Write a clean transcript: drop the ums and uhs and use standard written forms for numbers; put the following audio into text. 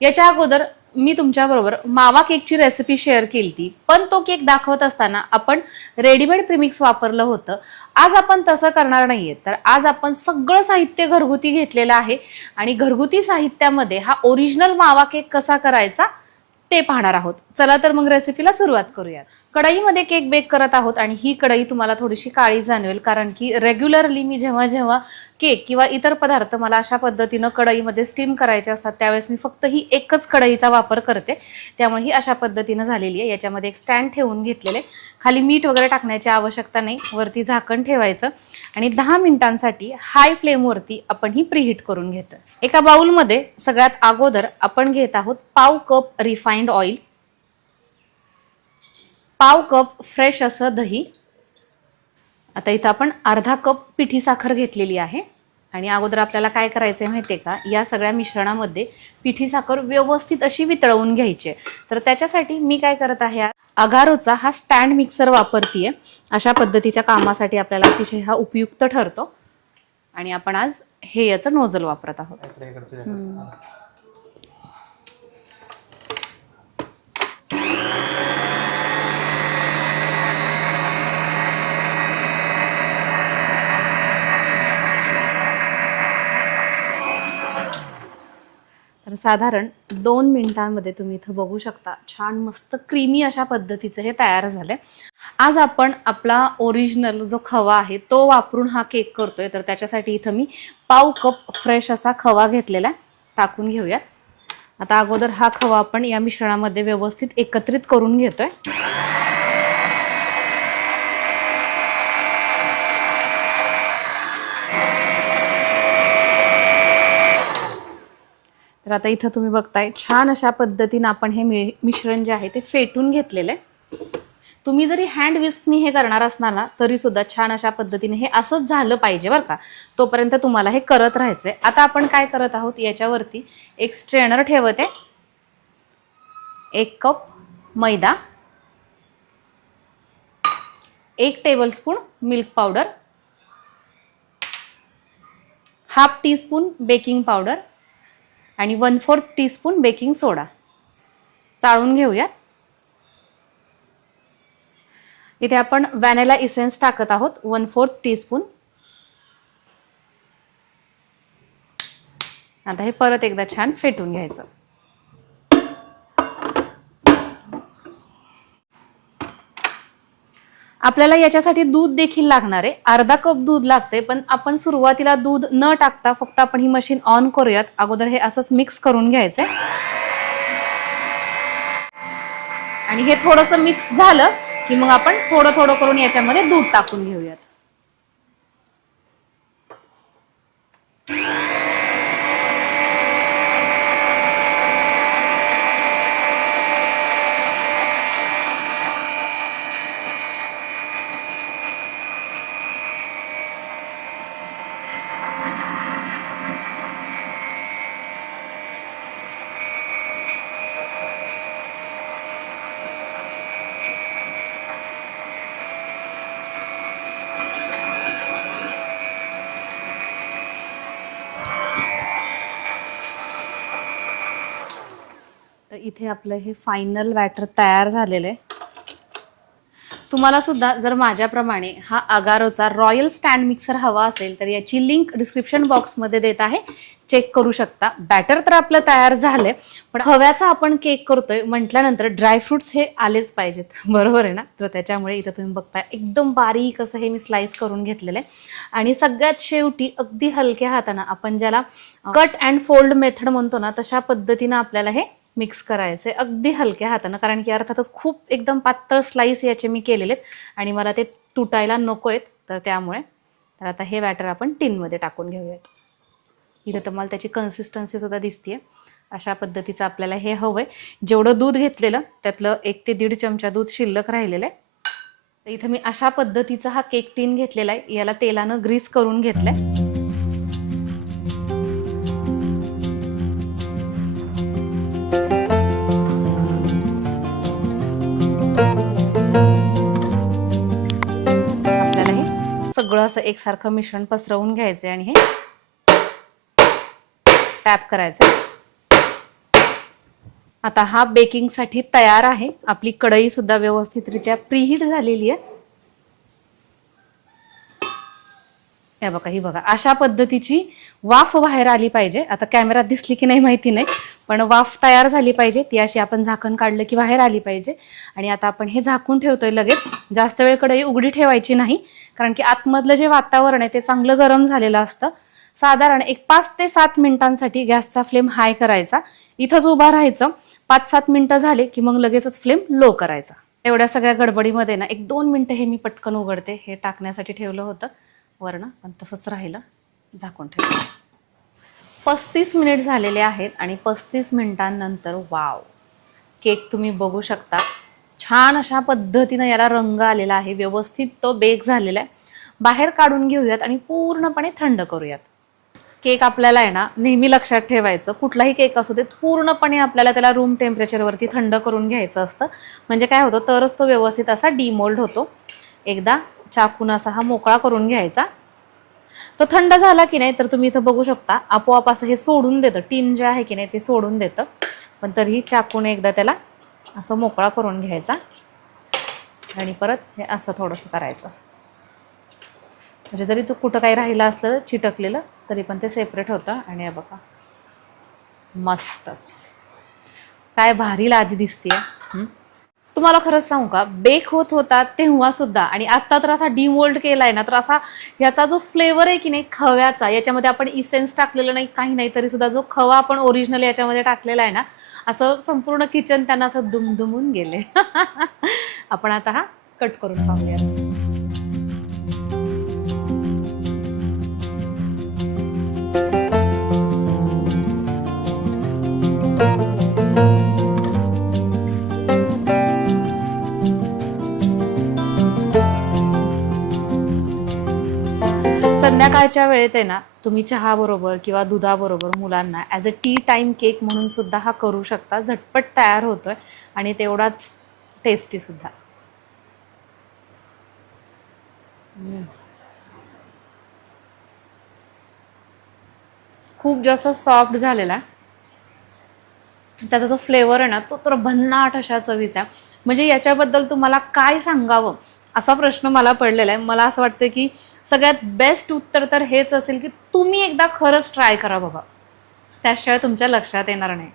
याच्या अगोदर मी तुमच्याबरोबर मावा केकची रेसिपी शेअर केली ती, पण तो केक दाखवत असताना आपण रेडीमेड प्रीमिक्स वापरलं होतं. आज आपण तसं करणार नाहीये, तर आज आपण सगळं साहित्य घरगुती घेतलेलं आहे आणि घरगुती साहित्यामध्ये हा ओरिजिनल मावा केक कसा करायचा ते पाहणार आहोत. चला तर मग रेसिपीला सुरुवात करूयात. कढईमध्ये केक बेक करत आहोत आणि ही कढई तुम्हाला थोडीशी काळी जाणवेल, कारण की रेग्युलरली मी जेव्हा जेव्हा केक किंवा इतर पदार्थ मला अशा पद्धतीनं कढईमध्ये स्टीम करायचे असतात त्यावेळेस मी फक्त ही एकच कढईचा वापर करते, त्यामुळे ही अशा पद्धतीनं झालेली आहे. याच्यामध्ये एक स्टँड ठेवून घेतलेले, खाली मीठ वगैरे टाकण्याची आवश्यकता नाही, वरती झाकण ठेवायचं आणि 10 मिनिटांसाठी हाय फ्लेमवरती आपण ही प्रीहीट करून घेतो. एका बाउलमध्ये सगळ्यात अगोदर आपण घेत आहोत पाव कप रिफाइंड ऑइल, पाव कप फ्रेश असं दही. आता इथं आपण अर्धा कप पिठी साखर घेतलेली आहे आणि अगोदर आपल्याला काय करायचंय माहितीये का, या सगळ्या मिश्रणामध्ये पिठी साखर व्यवस्थित अशी वितळवून घ्यायची. तर त्याच्यासाठी मी काय करत आहे, अगारोचा हा स्टँड मिक्सर वापरतीये. अशा पद्धतीच्या कामासाठी आपल्याला अतिशय हा उपयुक्त ठरतो आणि आपण आज हे याचं नोझल वापरत आहोत. तर साधारण 2 मिनिटांमध्ये तुम्ही इथं बघू शकता छान मस्त क्रीमी अशा पद्धतीचं हे तयार झालंय. आज आपण आपला ओरिजिनल जो खवा आहे तो वापरून हा केक करतोय, तर त्याच्यासाठी इथं मी पाव कप फ्रेश असा खवा घेतलेला टाकून घेऊयात. आता अगोदर हा खवा आपण या मिश्रणामध्ये व्यवस्थित एकत्रित करून घेतोय. तर आता इथं तुम्ही बघताय छान अशा पद्धतीने आपण हे मिश्रण जे आहे ते फेटून घेतलेलं आहे. तुम्ही जरी हँड विस्कनी हे करणार असणार ना तरी सुद्धा छान अशा पद्धतीने हे असंच झालं पाहिजे बरं का, तोपर्यंत तुम्हाला हे करत राहायचंय. आता आपण काय करत आहोत, याच्यावरती एक स्ट्रेनर ठेवते, 1 कप मैदा, 1 tablespoon milk powder, half teaspoon baking powder आणि 1/4 टीस्पून बेकिंग सोडा चाळून घेऊयात. इथे आपण व्हॅनिला इसेन्स टाकत आहोत 1/4 टीस्पून. आता हे परत एकदा छान फेटून घ्यायचं. आपल्याला याच्यासाठी दूध देखील लागणार आहे, अर्धा कप दूध लागते, पण आपण सुरुवातीला दूध न टाकता फक्त आपण ही मशीन ऑन करूयात. अगोदर हे असंच मिक्स करून घ्यायचंय आणि हे थोडंसं मिक्स झालं की मग आपण थोडं थोडं करून याच्यामध्ये दूध टाकून घेऊयात. तर इथे आपलं हे फायनल बॅटर तयार झालेलं आहे. तुम्हाला सुद्धा जर माझ्याप्रमाणे हा अगारोचा रॉयल स्टँड मिक्सर हवा असेल तर याची लिंक डिस्क्रिप्शन बॉक्समध्ये देत आहे, चेक करू शकता. बॅटर तर आपलं तयार झालंय, पण हव्याचा आपण केक करतोय म्हटल्यानंतर ड्रायफ्रुट्स हे आलेच पाहिजेत, बरोबर आहे ना. तर त्याच्यामुळे इथं तुम्ही बघताय एकदम बारीक असं हे मी स्लाइस करून घेतलेलं आहे आणि सगळ्यात शेवटी अगदी हलक्या हाताने आपण ज्याला कट अँड फोल्ड मेथड म्हणतो ना तशा पद्धतीनं आपल्याला हे मिक्स करायचे अगदी हलक्या हातानं, कारण की अर्थातच खूप एकदम पातळ स्लाइस याचे मी केलेले आहेत आणि मला ते तुटायला नको आहेत, तर त्यामुळे. तर आता हे बॅटर आपण टिनमध्ये टाकून घेऊयात. इथे तुम्हाला त्याची कन्सिस्टन्सी सुद्धा दिसतीये. अशा पद्धतीचं आपल्याला हे हवंय. जेवढं दूध घेतलेलं त्यातलं 1 ते 1.5 चमचा दूध शिल्लक राहिलेलं आहे. तर इथं मी अशा पद्धतीचा हा केक टिन घेतलेला आहे, याला तेलानं ग्रीस करून घेतलंय. सगळं असं एकसारखं मिश्रण पसरवून घ्यायचं आणि हे टॅप करायचं. आता हा बेकिंगसाठी तयार आहे. आपली कढई सुद्धा व्यवस्थितरित्या प्रीहीट झालेली आहे. हे बघा, ही बघा, अशा पद्धतीची वाफ बाहेर आली पाहिजे. आता कॅमेरात दिसली की नाही माहिती नाही, पण वाफ तयार झाली पाहिजे. ती अशी आपण झाकण काढलं की बाहेर आली पाहिजे. आणि आता आपण हे झाकून ठेवतोय लगेच. जास्त वेळ कढई उघडी ठेवायची नाही, कारण की आतमधलं जे वातावरण आहे ते चांगलं गरम झालेलं असतं. साधारण एक 5 ते 7 मिनिटांसाठी गॅसचा फ्लेम हाय करायचा. इथंच उभा राहायचं. 5-7 मिनिटं झाले की मग लगेचच फ्लेम लो करायचा. एवढ्या सगळ्या गडबडीमध्ये ना 1-2 मिनिटं हे मी पटकन उघडते. हे टाकण्यासाठी ठेवलं होतं वरण, पण तसंच राहिलं. झाकून ठेवलं. 35 मिनिट झालेले आहेत आणि 35 मिनिटांनंतर वाव, केक तुम्ही बघू शकता. छान अशा पद्धतीनं याला रंग आलेला आहे. व्यवस्थित तो बेक झालेला आहे. बाहेर काढून घेऊयात आणि पूर्णपणे थंड करूयात. केक आपल्याला आहे ना नेहमी लक्षात ठेवायचं, कुठलाही केक असू दे, पूर्णपणे आपल्याला त्याला रूम टेम्परेचरवरती थंड करून घ्यायचं असतं. म्हणजे काय होतं, तरच तो व्यवस्थित असा डिमोल्ड होतो. एकदा चाकून असा हा मोकळा करून घ्यायचा. तो थंड झाला की नाही तर तुम्ही इथं बघू शकता, आपोआप असं हे सोडून देतं. टीन जे आहे की नाही ते सोडून देतं. पण तरीही चाकून एकदा त्याला असं मोकळा करून घ्यायचा आणि परत हे असं थोडंसं करायचं. म्हणजे जरी तो कुठं काही राहिलं असलं चिटकलेलं तरी पण ते सेपरेट होतं. आणि हे बघा, मस्तच, काय भारी लादी दिसतीये. तुम्हाला खरंच सांगू का, बेक होत होता तेव्हा सुद्धा आणि आता तर असा डिमोल्ड केलाय ना, तर असा याचा जो फ्लेवर आहे की नाही खव्याचा, याच्यामध्ये आपण इसेन्स टाकलेलं नाही, काही नाही, तरी सुद्धा जो खवा आपण ओरिजिनल याच्यामध्ये टाकलेला आहे ना, असं संपूर्ण किचन त्यांना असं दुमदुमून गेले. आपण आता हा कट करून पाहूया. संध्याकाळच्या वेळेत आहे ना, तुम्ही चहा बरोबर किंवा दुधाबरोबर मुलांना as a T time cake म्हणून सुद्धा हा करू शकता. झटपट तयार होतोय आणि तेवढाच टेस्टी सुद्धा. खूप जास्त सॉफ्ट झालेला आहे. त्याचा जो फ्लेवर आहे ना तो तर भन्नाट अशा चवीचा. म्हणजे याच्याबद्दल तुम्हाला काय सांगावं असा प्रश्न मला पडलेला आहे. मला असं वाटतं की सगळ्यात बेस्ट उत्तर तर हेच असेल की तुम्ही एकदा खरंच ट्राय करा बाबा, त्याशिवाय तुमच्या लक्षात येणार नाही.